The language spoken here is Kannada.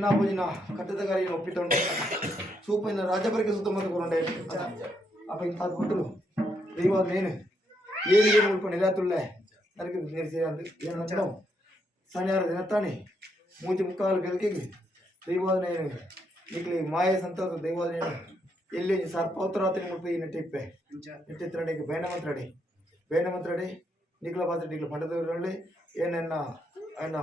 ನಿನ್ನ ಪೂಜಿನ ಕಟ್ಟದಗಾರಿಯನ್ನು ಒಪ್ಪಿಕೊಂಡು ಸೂಪಿನ ರಾಜಬರಿಗೆ ಸುತ್ತಮುತ್ತ ಕೊರೊಂಡೆ ಅಪ್ಪ ಇಂಥ ಕೊಟ್ಟರು ದೈವಾದ ನೇನು ಏನಿಗೆ ಉಳ್ಕೊಂಡು ನಿರಾತುಳ್ಳೆ ನನಗೆ ನಿರ್ಸಿ ಅಂತ ಏನು ನಚ್ಚಡ ಸಣ್ಣ ದಿನತ್ತಾನೆ ಮೂತಿ ಮುಕ್ಕಾಲು ಗೆಲ್ಕಿಗೆ ದೈವಾದ ನೇನು ನಿಕ್ಲಿ ಮಾಯ ಸಂತೋಷ ದೈವಾದ ನೇನು ಎಲ್ಲಿ ಸರ್ಪೋತ್ತರಾತ್ರಿ ಮುಟ್ಟಿ ನೆಟ್ಟಿಪ್ಪೆ ನೆಟ್ಟಿತ್ರಡಿಗೆ ಬೇನ ಮಂತ್ರಡಿ ನಿಕ್ಲ ಪಾತ್ರ ನಿಕ್ಲ ಪಂಡದವರಲ್ಲಿ ಏನೆನ್ನ ಅಣ್ಣ